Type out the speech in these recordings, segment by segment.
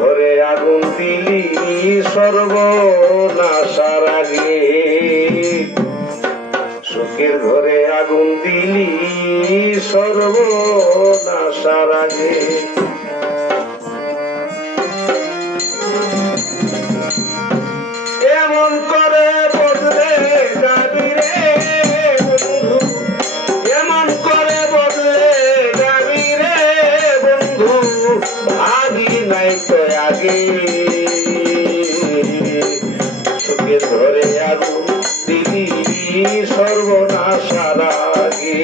ঘরে আগুন দিলি সর্বনাশার আগে, সুখের ঘরে আগুন দিলি সর্বনাশার আগে। এমন করে বদলে যাবি রে বন্ধু, এমন করে বদলে যাবি রে বন্ধু, ভাবি নাই তো আগে। সুখের ঘরে আগুন দিলি সর্বনাশার আগে,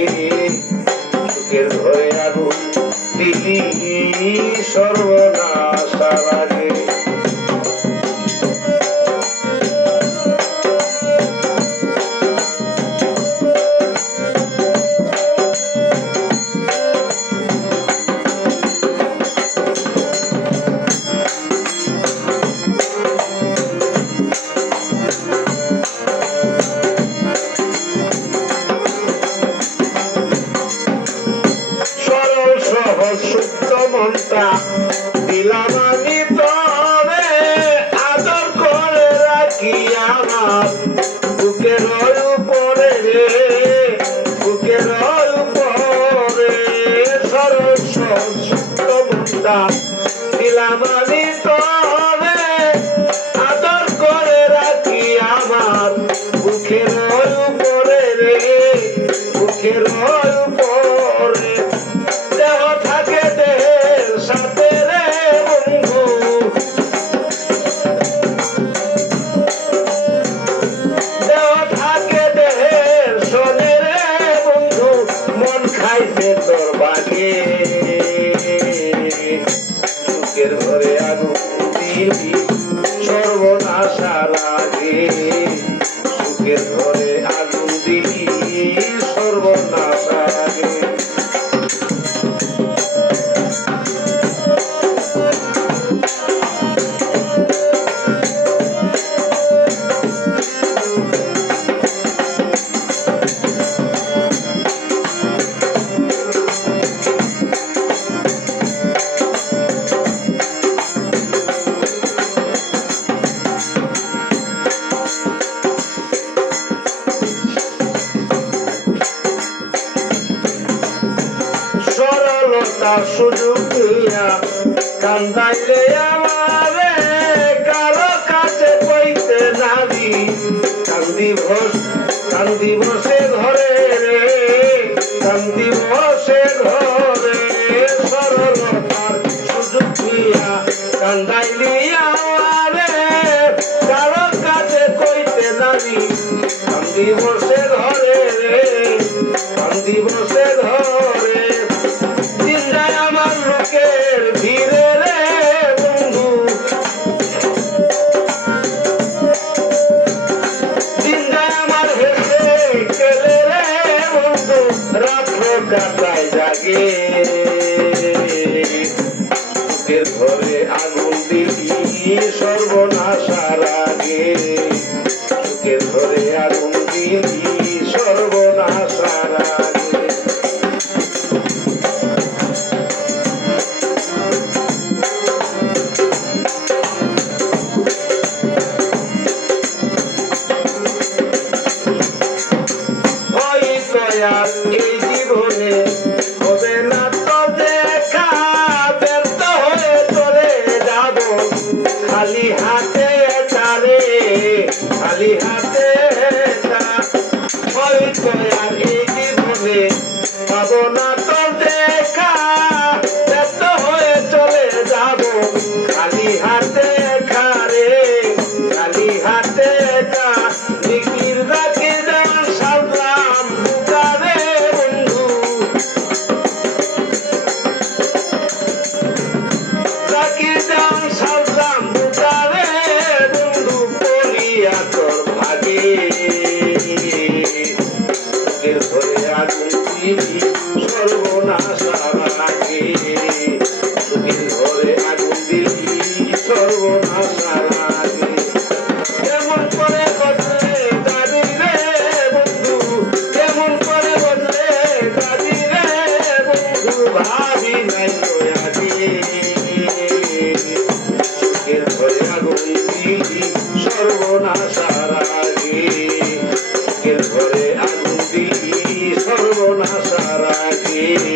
সুখের ঘরে আগুন দিলি সর্বনাশার আগে। শুদ্ধ মনটা দিলাম আমি তবে, আদর করে রাখি আমার বুকের উপরে রে, বুকের উপরে। সরল শুদ্ধ মনটা দিলাম আমি তবে, আদর করে রাখি আমার বুকের উপরে রে, বুকের উপরে। দেহ থাকে দেহের সাথে রে বন্ধু, দেহ থাকে দেহের সনে রে বন্ধু, মন খাইছে তোর বাগে। সুখের ঘরে আগুন দিলি সর্বনাশার আগে, সুখের ঘরে আগুন দিলি সর্বনাশার আগে। সরলতার সুযোগ দিয়া কান্দাইলে আমারে, কারো কাছে কইতে নাবি কান্দি বসে ঘরে রে, কান্দি বসে ঘরে। সরলতার সুযোগ দিয়া কান্দাইলি আমারে, কারো কাছে কইতে নাবি কান্দি বসে ঘরে রে, কান্দি বসে ঘরে। জিন্দায় আমার লোকের ভিড়ে রে বন্ধু, জিন্দায় আমার হেসে খেলে রে বন্ধু, রাত্র কাটায় জাগে। সুখের ঘরে আগুন দিলি সর্বনাশার আগে, সুখের ঘরে আগুন দিলি সর্বনাশার আগে। এই জীবনে হবে না তো দেখা, ব্যর্থ হয়ে চলে যাব খালি হাতে তারে, খালি হাতে। হয়তো আর এই জীবনে পাবো না তো দেখা, ব্যর্থ হয়ে চলে যাব খালি হাতে খারে, খালি হাতে খা। নিকির রাখি দেওয়ান সাবলাম বুকারে বন্ধু, রাখি দেওয়ান সাবলাম বুকারে বন্ধু, পড়িয়া তোর ভাগে। সুখের ঘরে আগুন দিলি সর্বনাশার আগে, সুখের ঘরে আগুন দিলি সর্বনাশার আগে। কেমন করে বদলে যাবি রে বন্ধু, কেমন করে বদলে যাবি রে বন্ধু, ভাবি নাই তো আগে। ঘরে আগুন দিলি সর্বনাশার আগে